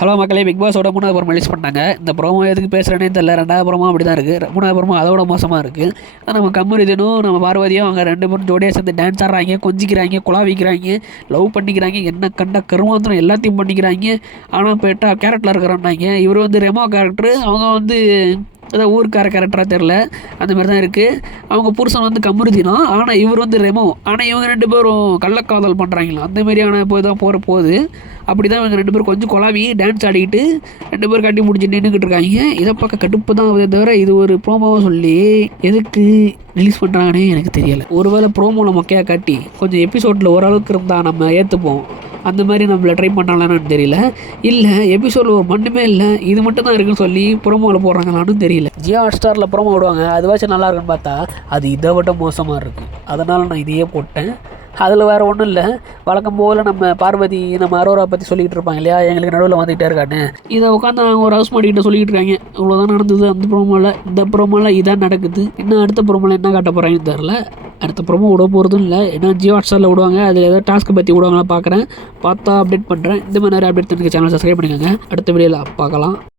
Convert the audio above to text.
Hello மக்களே, big பாஸோட 3வது promo release பண்ணாங்க. இந்த ப்ரோமோ எதுக்கு பேசுகிறேனே தெரியல. 2வது ப்ரோமோ அப்படி தான் இருக்குது. 3வது ப்ரோமோ அதோட மோசமாக இருக்குது. நம்ம கமருதீனும் நம்ம பார்வதியும் அவங்க 2 பேரும் ஜோடியாக சேர்ந்து டான்ஸ் ஆடுறாங்க, கொஞ்சிக்கிறாங்க, குழாவிக்கிறாங்க, லவ் பண்ணிக்கிறாங்க, என்ன கண்ட கருமாந்திரம் எல்லாத்தையும் பண்ணிக்கிறாங்க. ஆனால் போய்ட்டா கேரக்டரில் இருக்கிறாங்க. இவர் வந்து ரெமோ கேரக்டரு, அவங்க வந்து அதான் ஊருக்கார கேரக்டராக தெரில, அந்த மாதிரி தான் இருக்குது. அவங்க புருஷன் வந்து கமருதீனா, ஆனால் இவர் வந்து ரெமோ. ஆனால் இவங்க 2 பேரும் கள்ளக்காதல் பண்ணுறாங்களா, அந்த மாதிரியான போய் தான் போகுது. அப்படி தான் இவங்க 2 பேரும் கொஞ்சம் குழாவி டான்ஸ் ஆடிக்கிட்டு 2 பேரும் கட்டி முடிச்சு நின்றுக்கிட்டு இருக்காங்க. இதை பார்க்க கடுப்பு தான் ஆகுதே தவிர இது ஒரு ப்ரோமோவாக சொல்லி எதுக்கு ரிலீஸ் பண்ணுறாங்கன்னே எனக்கு தெரியலை. ஒருவேளை ப்ரோமோவில் மொக்கையாக காட்டி கொஞ்சம் எபிசோடில் ஓரளவுக்கு இருந்தால் நம்ம ஏற்றுப்போம், அந்த மாதிரி நம்மளை ட்ரை பண்ணலான்னு தெரியல. இல்லை எபிசோடில் ஒரு மண்ணுமே இல்லை, இது மட்டும் தான் இருக்குன்னு சொல்லி ப்ரோமோவில் போடுறாங்களான்னு தெரியல. ஜியோ ஹாட்ஸ்டாரில் ப்ரோமோ விடுவாங்க, அதுவாச்சும் நல்லா இருக்குன்னு பார்த்தா அது இதை விட மோசமாக இருக்குது. அதனால் நான் இதையே போட்டேன். அதில் வேறு ஒன்றும் இல்லை, வழக்கம் போல் நம்ம பார்வதி நம்ம அரோரா பற்றி சொல்லிக்கிட்டு இருப்பாங்க இல்லையா, எங்களுக்கு நடுவில் வந்துகிட்டே இருக்கான்னு. இதை உட்காந்து அவங்க ஒரு ஹவுஸ் மாட்டிக்கிட்ட சொல்லிக்கிட்டு இருக்காங்க. இவ்வளோதான் நடந்தது அந்த ப்ரோமோவில். இந்த ப்ரோமோவில் இதான் நடக்குது. இன்னும் அடுத்த ப்ரோமோவில் என்ன காட்ட போகிறாங்கன்னு தெரில. அடுத்த ப்ரோமோ விட போகிறதும் இல்லை, ஏன்னா ஜியோ ஹாட்ஸ்டாரில் விடுவாங்க. அதில் ஏதாவது டாஸ்க்கை பற்றி விடுவாங்களா பார்க்குறேன், பார்த்தா அப்டேட் பண்ணுறேன். இந்த மாதிரி நிறைய அப்டேட் எனக்கு சேனல் சப்ஸ்கிரைப் பண்ணிக்கோங்க. அடுத்த வீடியோவில் பார்க்கலாம்.